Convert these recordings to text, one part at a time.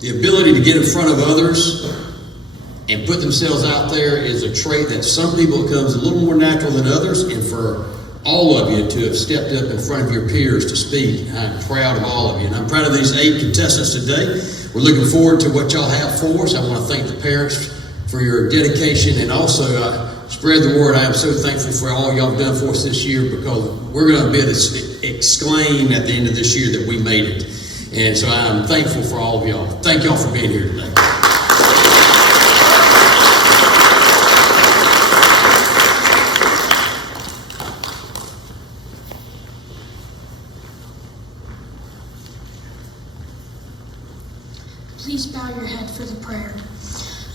The ability to get in front of others and put themselves out there is a trait that some people comes a little more natural than others, and for all of you to have stepped up in front of your peers to speak, I'm proud of all of you. And I'm proud of these 8 contestants today. We're looking forward to what y'all have for us. I want to thank the parents for your dedication, and also spread the word. I am so thankful for all y'all have done for us this year, because we're going to be able to exclaim at the end of this year that we made it. And so I'm thankful for all of y'all. Thank y'all for being here today. Please bow your head for the prayer.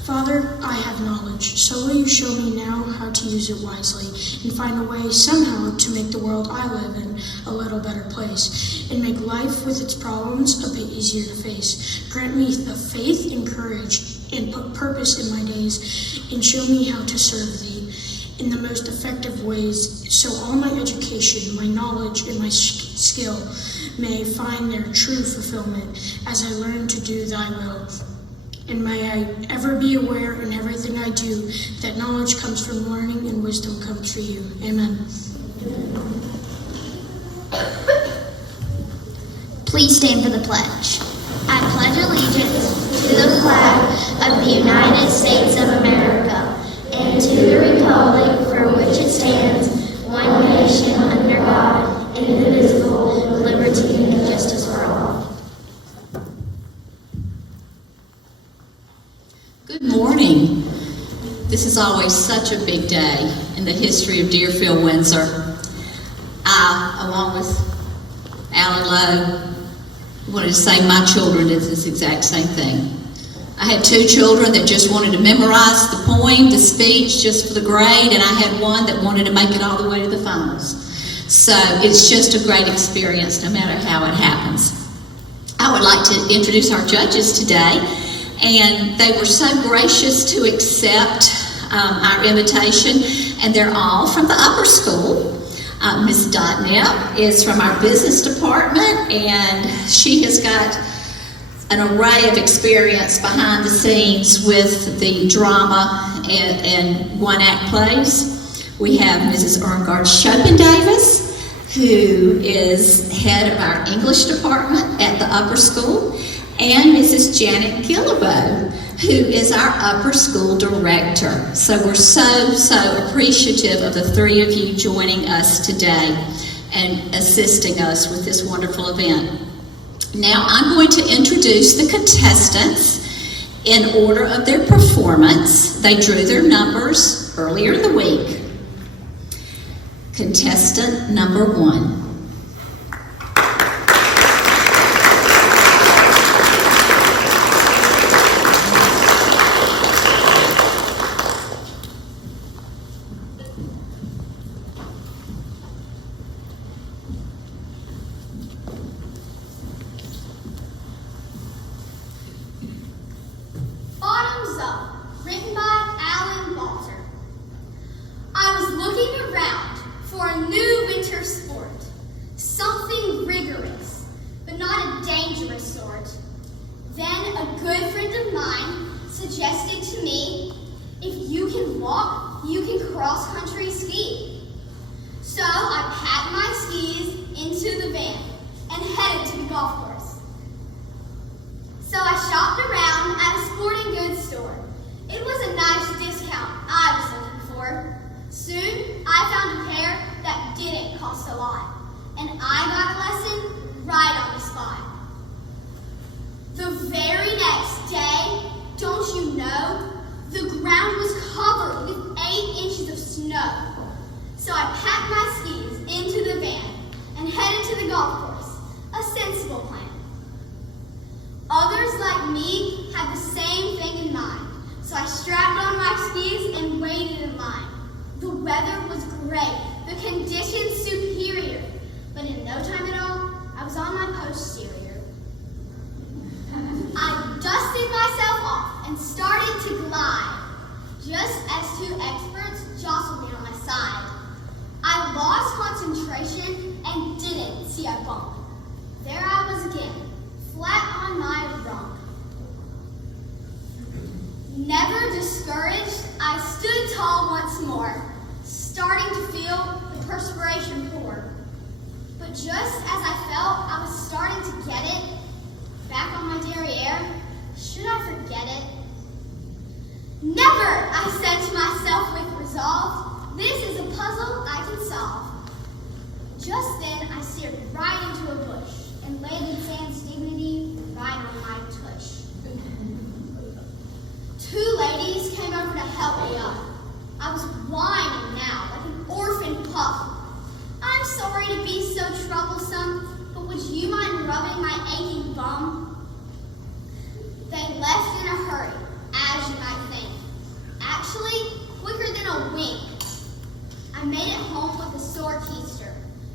Father, I have knowledge, so will you show me now how to use it wisely and find a way somehow to make the world I live in a little better place and make life with its problems a bit easier to face. Grant me the faith and courage and put purpose in my days, and show me how to serve thee in the most effective ways, so all my education, my knowledge, and my skill may find their true fulfillment as I learn to do thy will. And may I ever be aware in everything I do that knowledge comes from learning and wisdom comes from you. Amen. Please stand for the pledge. I pledge allegiance to the flag of the United States of America and to the republic for which it stands, one nation under God, indivisible, with liberty and justice for all. Good morning. This is always such a big day in the history of Deerfield-Windsor. I, along with Alan Lowe, wanted to say my children did this exact same thing. I had 2 children that just wanted to memorize the poem, the speech, just for the grade, and I had one that wanted to make it all the way to the finals. So it's just a great experience, no matter how it happens. I would like to introduce our judges today, and they were so gracious to accept our invitation, and they're all from the upper school. Ms. Dotnell is from our business department, and she has got an array of experience behind the scenes with the drama and one-act plays. We have Mrs. Erngard Schopen-Davis, who is head of our English department at the upper school, and Mrs. Janet Gillibo, who is our upper school director. So we're so appreciative of the 3 of you joining us today and assisting us with this wonderful event. Now I'm going to introduce the contestants in order of their performance. They drew their numbers earlier in the week. Contestant number 1. and didn't see a bump. There I was again, flat on my rump. But just as I felt I was starting to get it, back on my derriere, should I forget it? Never, I said to myself with resolve. This is a puzzle I can solve. Just then, I steered right into a bush and landed Sam's dignity right on my tush. Two ladies came over to help me up. I was whining now, like an orphan pup. I'm sorry to be so troublesome, but would you mind rubbing my aching bum? They left in a hurry, as you might think. Actually, quicker than a wink. I made it home with a sore keister,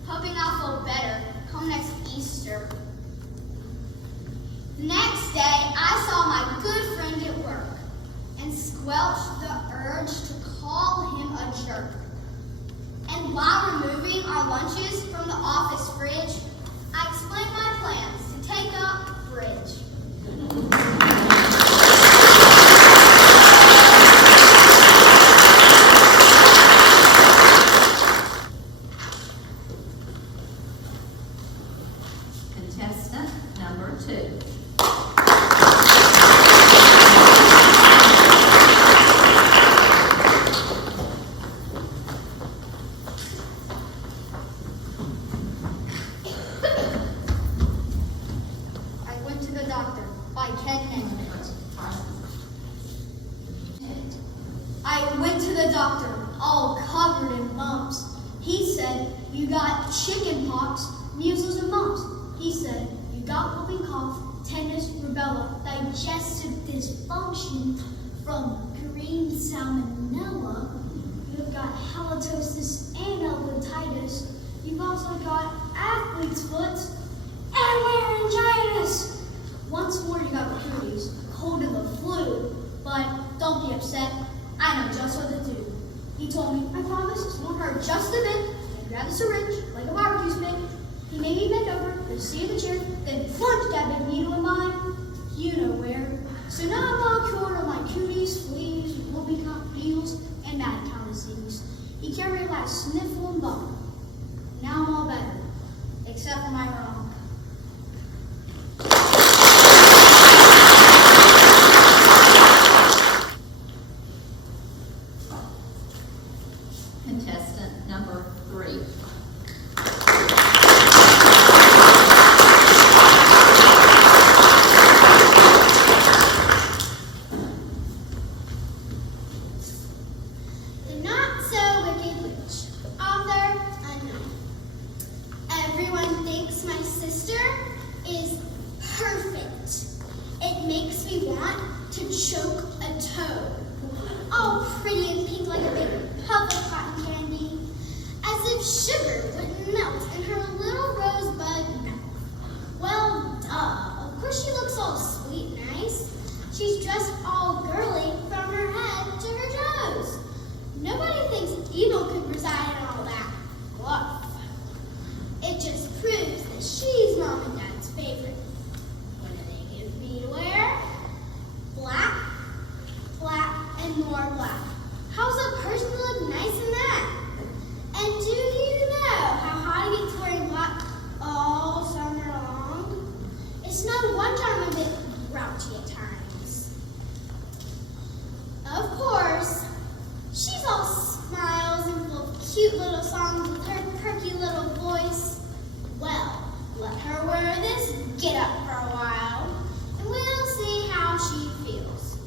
hoping I'll feel better come next Easter. The next day, I saw my good friend at work and squelched the urge to call him a jerk. And while removing our lunches from the office fridge, I explained my plans to take up bridge. Contestant number 2. I went to the doctor by Ken Nagel. I went to the doctor, all covered in bumps. He said, you got chicken pox, measles, and mumps. He said, you got whooping cough, tetanus, rubella, digestive dysfunction from green salmonella. You've got halitosis and elephantitis. You've also got athlete's foot and laryngitis. Once more, you got the cooties, cold and the flu. But don't be upset. I know just what to do. He told me, I promise this won't hurt just a bit. And grabbed a syringe like a barbecue spit. He made me bend over to see the chair, then plunged that big needle in mine. You know where. So now I'm all cured of my cooties, fleas, whoopee cough, beetles, and mad cow disease. He carried a last sniffle and bump. Now I'm all better, except for my wrong. Contestant number 3. The not-so-wicked witch, author unknown. Everyone thinks my sister is perfect. It makes me want to choke a toad. All pretty and pink like a big puff of cotton candy. As if sugar wouldn't melt in her little rosebud mouth. Well, duh. Of course she looks all sweet and nice. She's dressed all girly from her head to her toes. Nobody thinks evil could reside in all that fluff. It just proves that she's Mom and Dad's favorite. What do they give me to wear? Black, black, and more black. How's a person look nice in that? And do you know how hot it gets wearing black all summer long? It's no wonder I'm a bit grouchy at times. Of course, she's all smiles and full of cute little songs with her perky little voice. Well, let her wear this get-up for a while, and we'll see how she feels.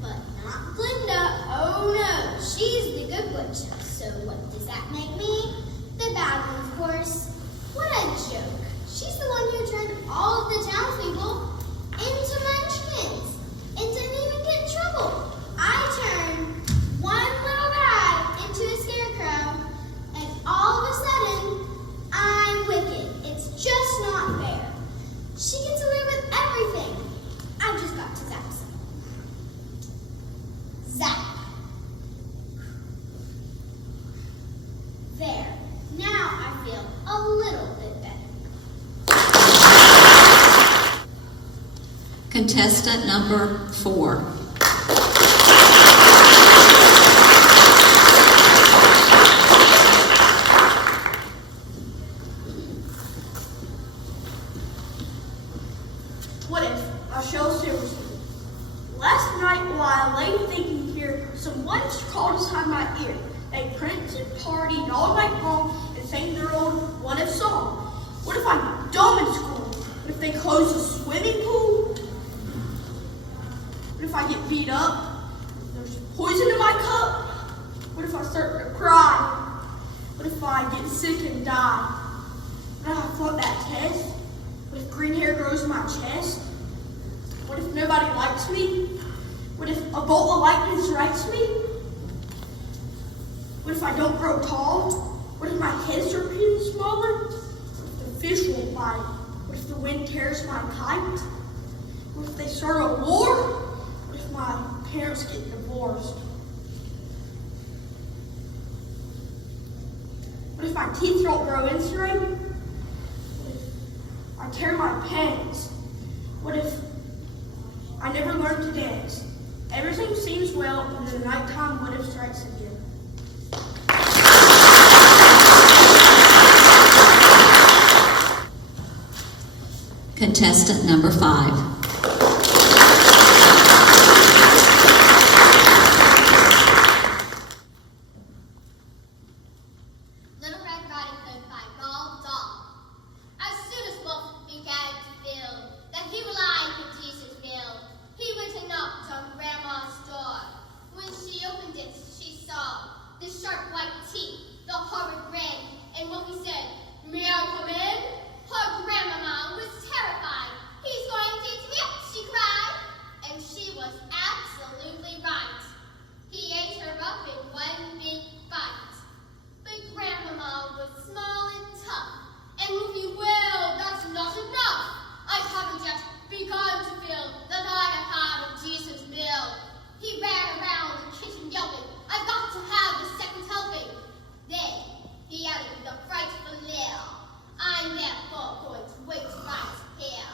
But not Glinda, oh no, she's the good witch. So what does that make me? The bad one, of course. What a joke. She's the one who turned all of the townspeople into munchkins and didn't even get in trouble. I turned one little guy into a scarecrow, and all of a sudden, I'm wicked. It's just not fair. She gets away with everything. I've just got to zap some. Zap. There. Now I feel a little bit better. Contestant number 4. What if I shall service you? Last night while I lay thinking here, some ones called inside my ear. They pranced and partied all night long and sang their old what if song. What if I'm dumb in school? What if they close the swimming pool? What if I get beat up? There's poison in my cup? What if I start to cry? What if I get sick and die? What if I flunk that test? What if green hair grows in my chest? What if nobody likes me? What if a bolt of lightning strikes me? What if I don't grow tall? What if my head starts getting smaller? What if the fish won't bite? What if the wind tears my kite? What if they start a war? What if my parents get divorced? What if my teeth don't grow in straight? What if I tear my pants? What if I never learn to dance? Everything seems well, and then the nighttime what if strikes again. Contestant number 5. Little Red Riding Hood by Roald Dahl. As soon as Wolf began to feel that he relied for Jesus' will, he went and knocked on Grandma's door. When she opened it, she saw the sharp white teeth, the horrid grin, and Wolfie said, "May I come in?" Her grandmama was terrified. "He's going to eat me up," she cried. And she was absolutely right. He ate her up in one big bite. But Grandmama was small and tough. And Wolfie, well, that's not enough. I haven't yet begun to feel that I have had a decent meal. He ran around the kitchen yelping, "I've got to have the second helping." Then he added with a frightful leer, "I'm therefore going to wait right here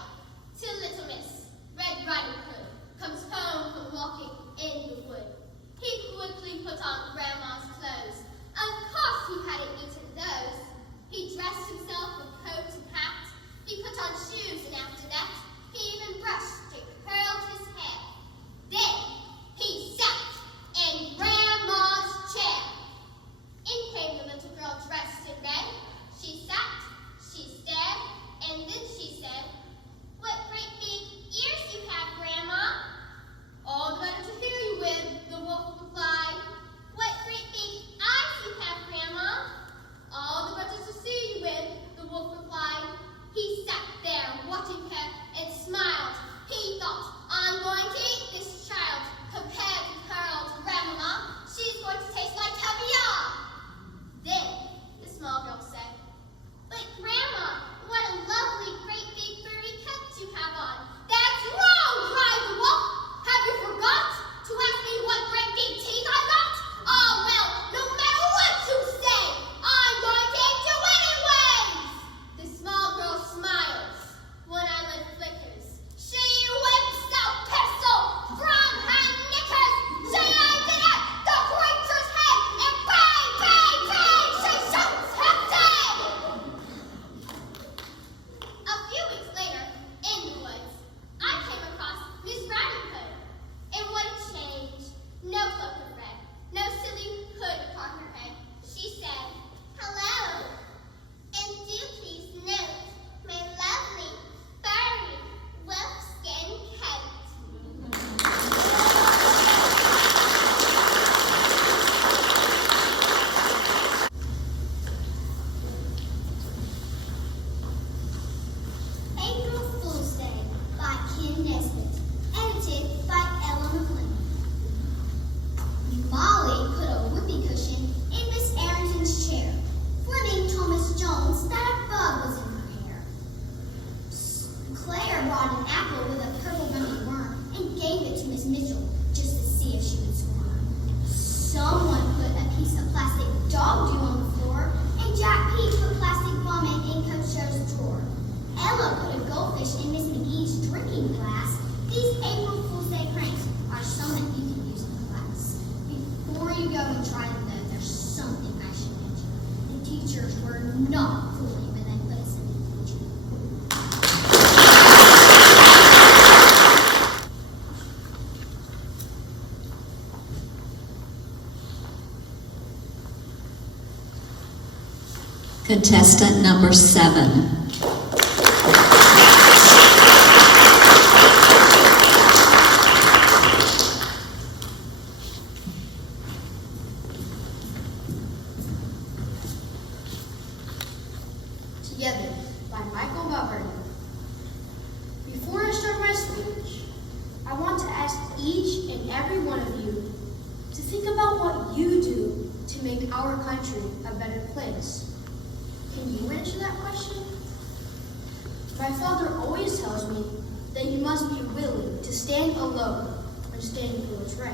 till little Miss Red Riding Hood comes home from walking in the wood." He quickly put on Grandma's clothes. Of course he hadn't eaten those. He dressed himself with coat and hat. He put on shoes, and after that, he even brushed and curled his hair. Then he sat in Grandma's chair. In came the little girl dressed in red. She sat, she stared, and then she said, "What great big ears you have, Grandma." "All the better to hear you with," the wolf replied. "What great big eyes you have, Grandma." "All the better to see you with," the wolf replied. He sat there watching her and smiled. He thought, "I'm going to eat this child. Compared with her old grandmama, she's going to taste like caviar." Then the small girl said, "But Grandma, what a lovely great big furry coat you have on." "That's wrong," cried the wolf. "Have you forgot to ask me what great big teeth I've got? Oh, well, no matter what you say, I'm going to eat you anyways." The small girl smiles. One eyelid flickers. She whips a pistol from her knickers. She aims it at the creature's head, and bang, bang, bang, she shoots him dead. A few weeks later, in the woods, I came across Miss Riding Hood. And what a change. No cloak of red, no silly hood upon her head. She said, "Hello, and do please note my lovely, furry, wolf-skin coat." April Fool's Day by Kim Nesbitt, edited by Ella McLean. Molly put a whoopee cushion in Miss Arrington's chair. Fleming told Miss Jones that a bug was in her hair. Claire brought an apple with a purple gummy worm and gave it to Miss Mitchell just to see if she would squirm. Someone put a piece of plastic dog dew on the floor, and Jack P put plastic vomit in Coach Joe's drawer. Ella put a goldfish in Miss McGee's drinking glass. These April Fool's Day pranks are some that you can use in class. Before you go and try them, though, there's something I should mention. The teachers were not fooling when they put us in the kitchen. Contestant number 7. Together by Michael Govern. Before I start my speech, I want to ask each and every one of you to think about what you do to make our country a better place. Can you answer that question? My father always tells me that you must be willing to stand alone when standing for what's right.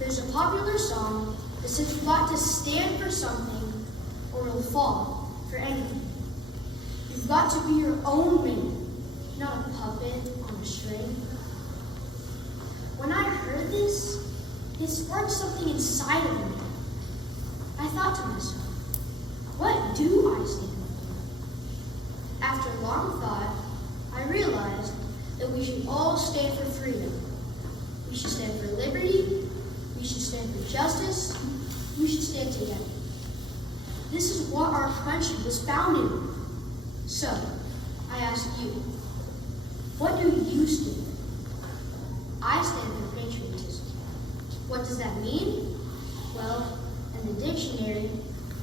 There's a popular song that says you've got to stand for something or you'll fall for anything. You've got to be your own man, not a puppet on a string. When I heard this, it sparked something inside of me. I thought to myself, what do I stand for? After long thought, I realized that we should all stand for freedom. We should stand for liberty. We should stand for justice. We should stand together. This is what our country was founded on. So, I ask you, what do you stand for? I stand for patriotism. What does that mean? Well, in the dictionary,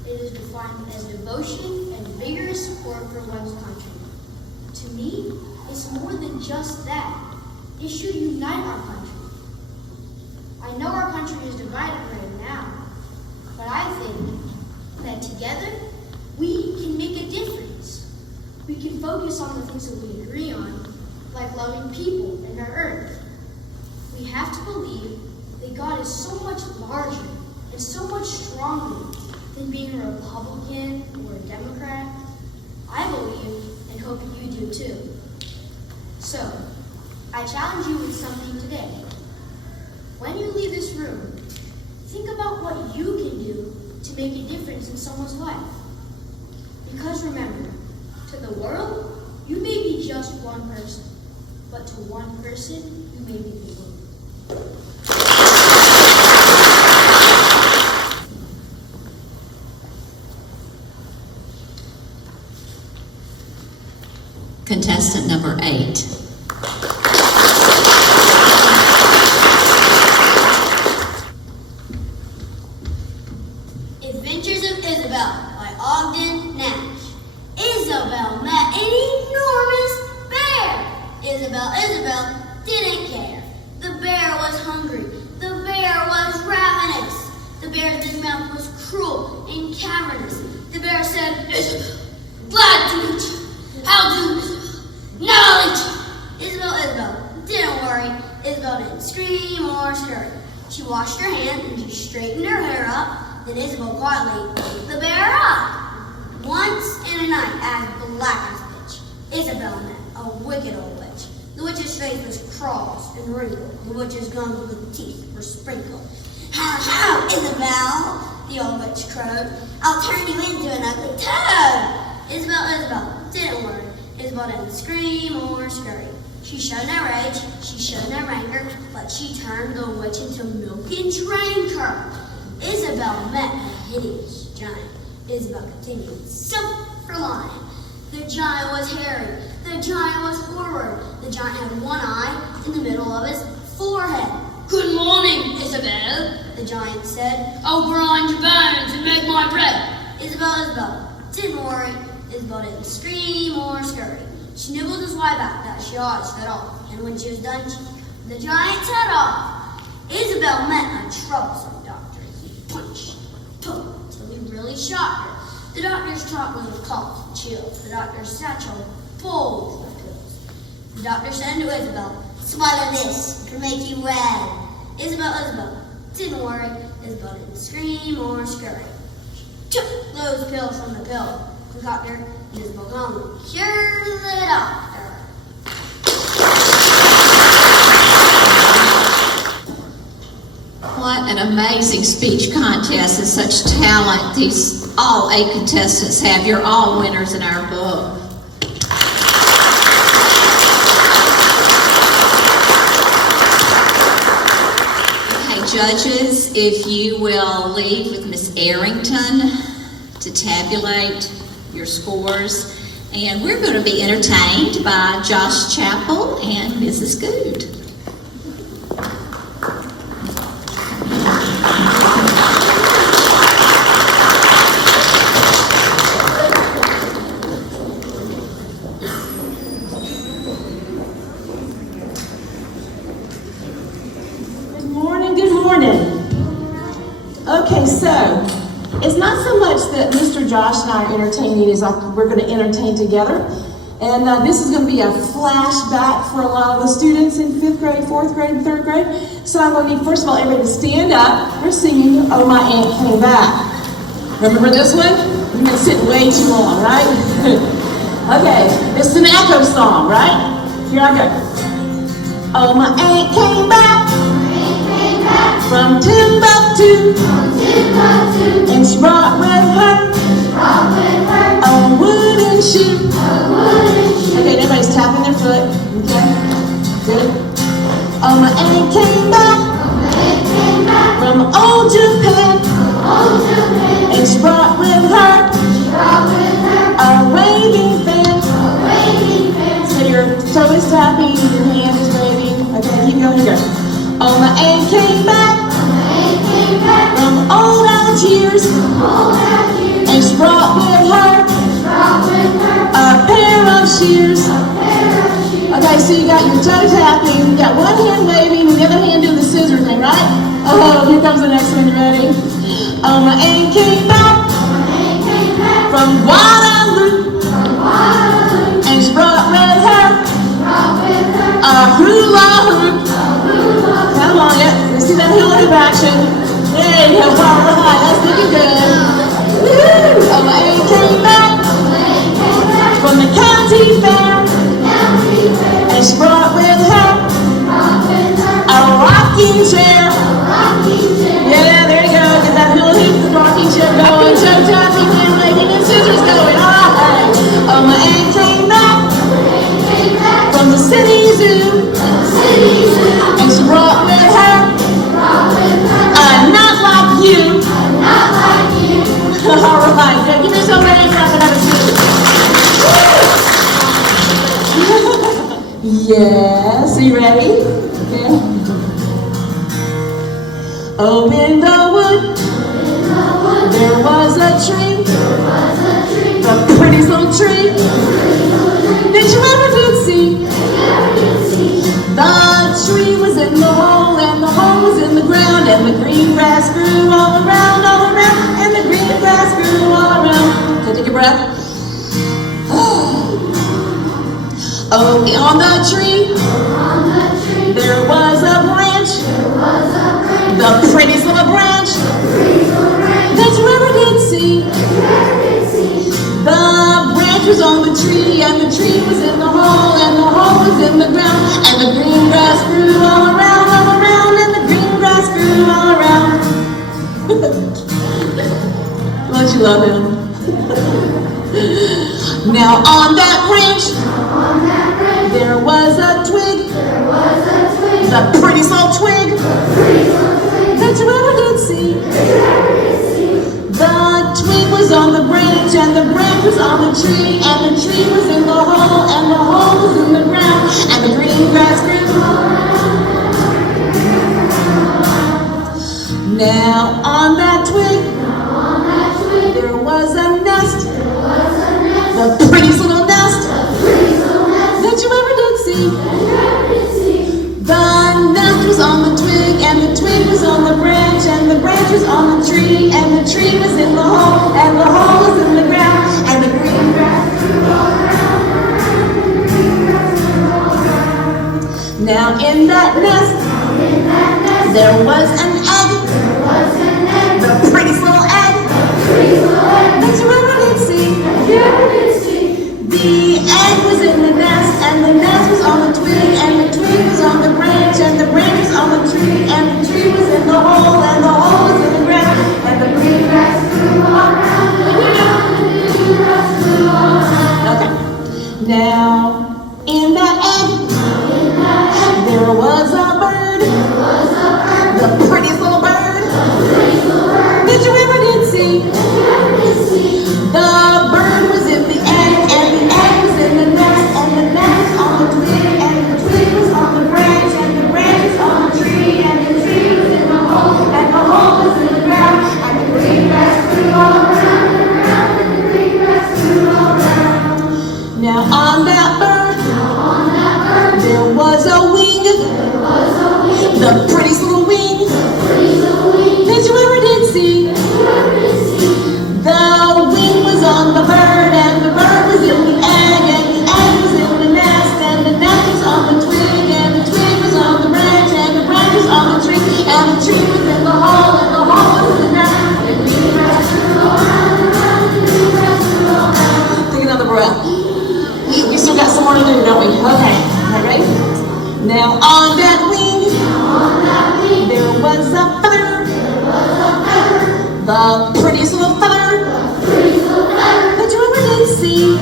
it is defined as devotion and vigorous support for one's country. To me, it's more than just that. It should unite our country. I know our country is divided right now, but I think that together, we can make a difference. We can focus on the things that we agree on, like loving people and our earth. We have to believe that God is so much larger and so much stronger than being a Republican or a Democrat. I believe and hope you do too. So, I challenge you with something today. When you leave this room, think about what you can do to make a difference in someone's life. Because remember, to the world, you may be just one person, but to one person, you may be the world. Contestant number 8. Adventures of Isabel by Ogden Nash. Isabel met an enormous bear. Isabel didn't care. The bear was hungry. The bear was ravenous. The bear's big mouth was cruel and cavernous. The bear said, Isabel, glad to meet you. How do Isabel? Knowledge! Isabel didn't worry. Isabel didn't scream or scurry. She washed her hands and she straightened her hair up. Then Isabel quietly ate the bear up. Once in a night, as black as pitch, Isabel met a wicked old witch. The witch's face was crossed and wrinkled. The witch's gums with teeth were sprinkled. How, Isabel, the old witch crowed. I'll turn you into an ugly toad. Isabel didn't worry. Isabel didn't scream or scurry. She showed no rage, she showed no rancor, but she turned the witch into milk and drank her. Isabel met a hideous giant. Isabel continued, self-reliant. The giant was hairy. The giant was horrid. The giant had one eye in the middle of his forehead. Good morning, Isabel, the giant said. I'll grind your bones and make my bread. Isabel didn't worry. Isabel didn't scream or scurry. She nibbled his eye back that she always cut off, and when she was done, the giant's head off. Isabel met a troublesome doctor. He punched, poked, until he really shocked her. The doctor's talk was of coughs and chills. The doctor's satchel bulged with pills. The doctor said to Isabel, swallow this, it'll make you well. Isabel didn't worry. Isabel didn't scream or scurry. She took those pills from the pill. The doctor and Isabel home. You're the doctor. What an amazing speech contest and such talent these all 8 contestants have. You're all winners in our book. Okay, judges, if you will leave with Miss Arrington to tabulate your scores. And we're going to be entertained by Josh Chappell and Mrs. Good. Good morning. Okay, so it's not so much that Mr. Josh and I are entertaining as like we're going to entertain together. And this is going to be a flashback for a lot of the students in 5th grade, 4th grade, and 3rd grade. So I'm going to need, first of all, everybody to stand up. We're singing Oh My Aunt Came Back. Remember this one? You've been sitting way too long, right? Okay, this is an echo song, right? Here I go. Oh, my aunt came back from Timbuktu, and she brought with her a wooden shoe. Okay, everybody's tapping their foot. Okay, good. Oh, my aunt came back from old Japan, and she brought with her a waving fan. So your toe is tapping, your hand is waving. Okay, keep going here. Oh, my aunt came back from old Algiers, and she brought with her a pair of shears. Okay, so you got your toe tapping, you got one hand waving, and the other hand doing the scissor thing, right? Oh, here comes the next one, you ready? Oh, my aunt came back from Waterloo, and she brought with her a hula hoop. Come on, yeah. Let's see that hula hoop action. There you go, all right, that's looking good. Woo! Oh, my aunt came back from the county fair, and she brought with her a rocking chair. Yeah, there you go. Get that hula hoop, the rocking chair going. Toe tapping, hand waving, and scissors going. All right. Oh, my aunt came back from the city zoo, and she brought with her a not like you. All right, now give yourself a hand clap and have a seat. Yes, are you ready? Okay. Oh, in the wood, there was a tree, the prettiest little tree that you ever did see. The tree was in the hole, and the hole was in the ground, and the green grass grew all around, and the green grass grew all around. Okay, take a breath. Oh, on the tree, there was a branch, the prettiest little branch that you ever did see. The branch was on the tree, and the tree was in the hole, and the hole was in the ground, and the green grass grew all around, and the green grass grew all around. Don't you love him? Now on that branch, there was a twig, the prettiest little twig that you ever did see. The twig was on the branch, and the branch was on the tree, and the tree was in the hole, and the hole was in the ground, and the green grass grew. Now on that twig, there was a nest, the prettiest little nest that you ever did see. The nest was on the twig, and the twig was on the branch, and the branch was on the tree, and the tree was in the hole, and the hole was in the ground, and the green grass grew all around. Now in that nest, there was an egg, the prettiest little egg that you ever did see. The egg was in the nest, and the nest was on the twig, and the twig was on the branch, and the branch was on the tree, and the tree was in the hole, and the hole was in the ground, and the green grass grew all around. Okay. Now, in that egg, there was a bird, the prettiest little bird that you ever did see. Now on that bird, there was a wing. The prettiest little wing that you ever did see. The wing was on the bird, and the bird was in the egg, and the egg was in the nest, and the nest was on the twig, and the twig was on the branch, and the branch was on the tree, and the tree was in the hole, and the hole was in the nest. Take another breath. We still got some more to do, don't we? Okay, ready? Now on that wing, there was a feather, the prettiest little feather that you ever did see.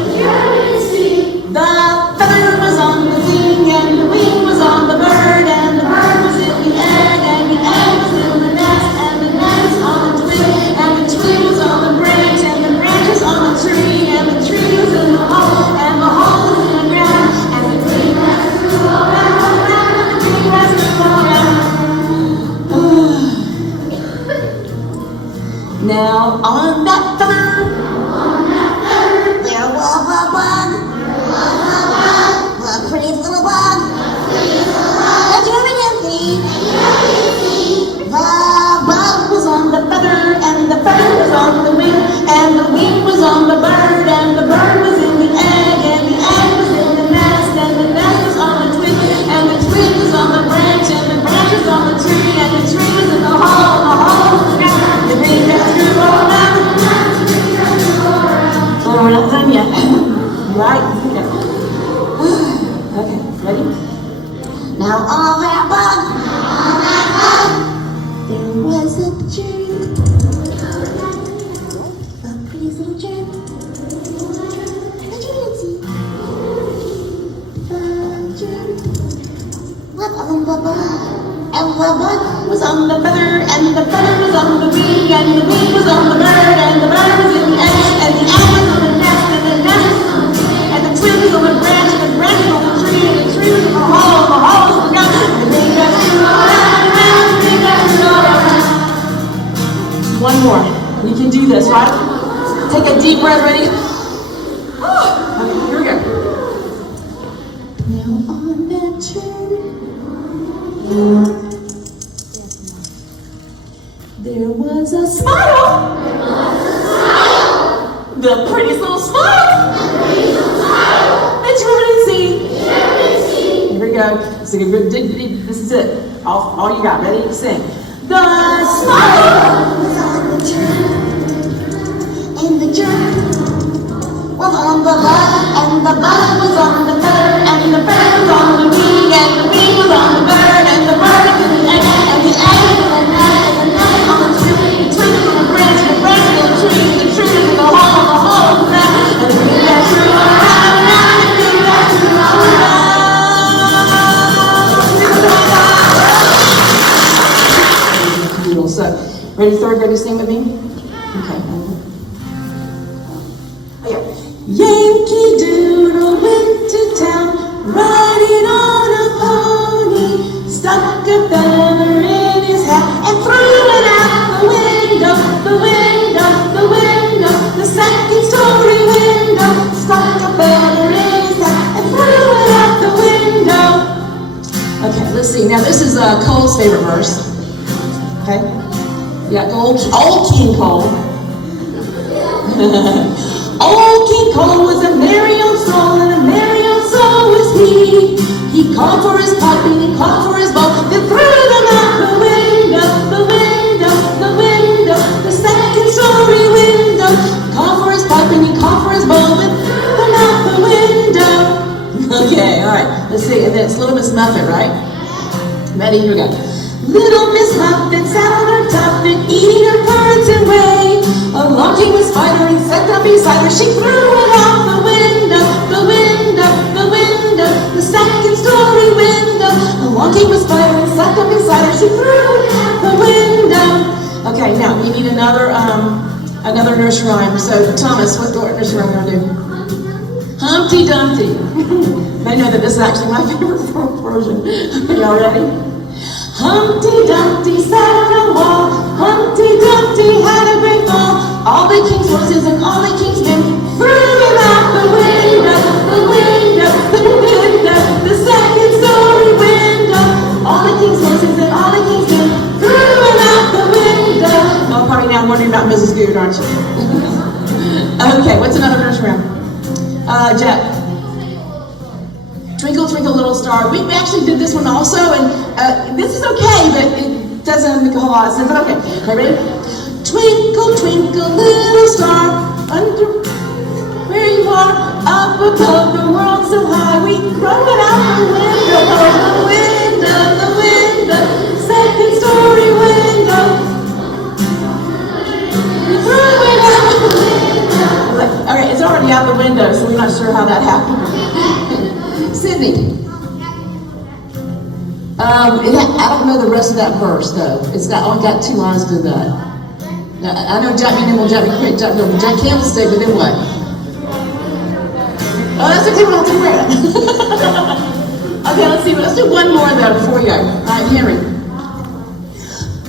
The feather was on the wing, and the wing was on the bird, and the bird was in the egg, and the egg was in the nest, and the nest was on the twig, and the twig was on the branch, and the branch was on the tree, and the tree was in the hole, and the hole was in the ground, and the tree rested around, and the tree rested around. Now on that feather, there was a bug, the prettiest little bug that you ever did see. The bug was on the feather, and the feather was on the wing, and the wing was on the bird, and the bird was in the egg, and the egg was in the nest, and the nest was on the twig, and the twig was on the branch, and the branch was on the tree, and the tree was in the hole, and the hole was in the ground. The bee just grew around. So we're not done yet. Right? Okay, ready? Now on that bug, there was a germ, a pretty little germ that you didn't see. The germ was on the bug, and the bug was on the feather, and the feather was on the wing, and the wing was on the bird, and the bird was in the egg, and the egg was on the nest, and the nest was on the twig, and the twig was on the branch, and the branch was on the tree, and the tree was in the hole was in the ground, and the bee just flew around, around, the bee just flew around. One more. You can do this, right? Take a deep breath, ready? Okay, here we go. Now on that tree, there was a spider. The prettiest little spider that you ever did see. Here we go. Sing a good. This is it. All you got. Ready? Sing. The spider was on the germ, and the germ was on the bug, and the bug was on the feather, and the feather was on the wing, and the wing was on the bird, and the bird was in the egg, and the egg was in the nest, and the nest was on the tree, the tree was on the branch, and the branch was on the tree, and the tree was in the hole was in the ground, and the bee just flew around, around, and the bee just flew around. So, ready, third, ready, sing with me? Okay. Yankee Doodle went to town, riding on a pony, stuck a feather in his hat, and threw it out the window, the window, the window, the second-story window, stuck a feather in his hat, and threw it out the window. Okay, let's see. Now, this is Cole's favorite verse. Okay? Yeah, old King Cole. Old King Cole was a merry old soul, and a merry old soul was he. He called for his pipe and he called for his bowl, then threw them out the window, the window, the window, the second-story window. He called for his pipe and he called for his bowl, then threw them out the window. Okay, all right. Let's see. And then it's Little Miss Muffet, right? Ready? Here we go. Little Miss Muffet sat on her tuffet, eating her curds and whey. Along came a spider and sat down beside her. She threw it out the window, the window, the window, the second-story window. Along came a spider and sat down beside her. She threw it out the window. Okay, now we need another nursery rhyme. So Thomas, what nursery rhyme are we gonna do? Humpty Dumpty. I know that this is actually my favorite version. Y'all ready? Humpty Dumpty sat on a wall, Humpty Dumpty had a great fall. All the king's horses and all the king's men threw him out the window, the Twinkle, Twinkle, Little Star. We actually did this one also, and this is okay, but it doesn't make a whole lot of sense, but okay. Ready? Twinkle, twinkle, little star, under where you are, up above the world so high, we throw it out the window, second story window. We throw it out the window. Okay, it's already out the window, so we're not sure how that happened. Sydney. I don't know the rest of that verse though. It's only got 2 lines to that. Now, I know Jack Me Nimble, Jack Me Quick, Jack Campbell Stick, but then what? Oh, that's okay, we'll have to wear it. Okay, let's see. Let's do one more though before we go. All right, Henry.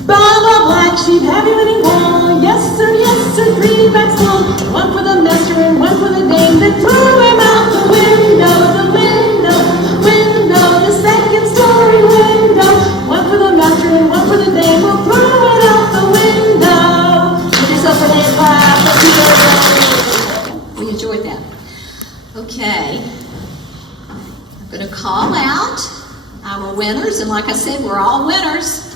Baba Black Sheep, have you any wool? Yes sir, 3 bags full. One for the master and one for the dame. They threw him out the window, the second story window. One for the master and one for the dame. We'll throw it out the window. Give yourself a hand clap. We enjoyed that. Okay. I'm going to call out our winners, and like I said, we're all winners.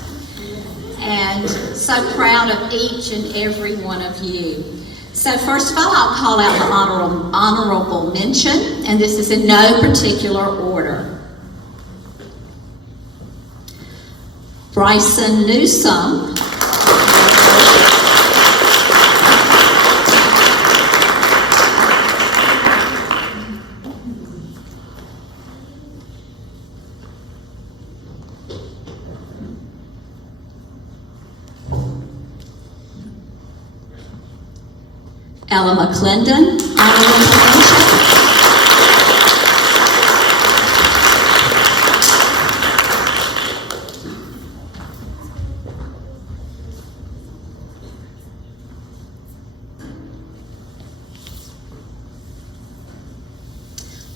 And so proud of each and every one of you. So first of all, I'll call out the honorable mention, and this is in no particular order. Bryson Newsome. Ella McClendon, honorable mention.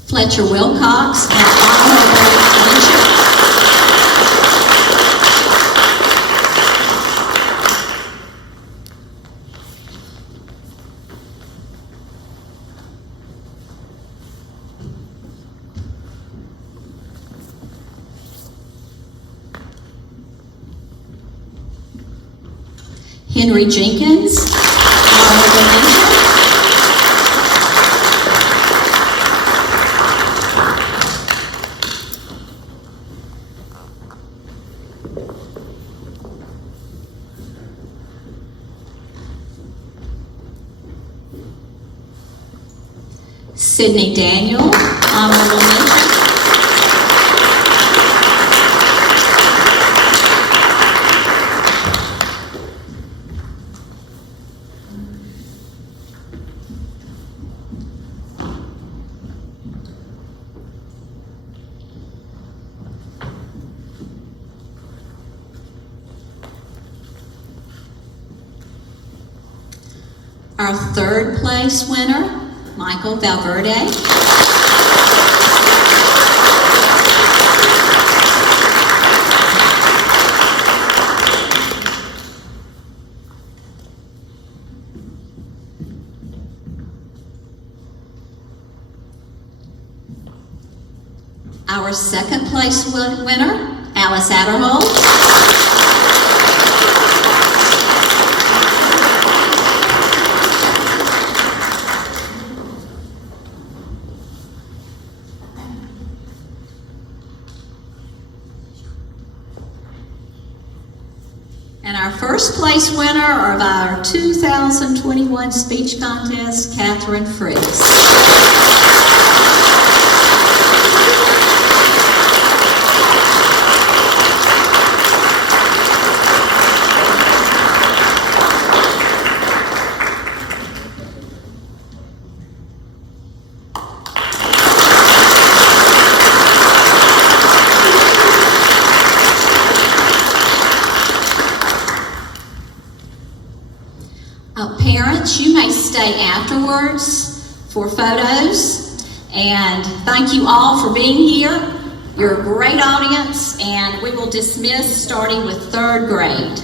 Fletcher Wilcox, honorable mention. Henry Jenkins, honorable mention. Sydney Daniel, honorable mention. Our third place winner, Michael Valverde. Our second place winner, Alice Adderhold. And our first place winner of our 2021 speech contest, Catherine Fritz. Parents, you may stay afterwards for photos, and thank you all for being here. You're a great audience, and we will dismiss starting with 3rd grade.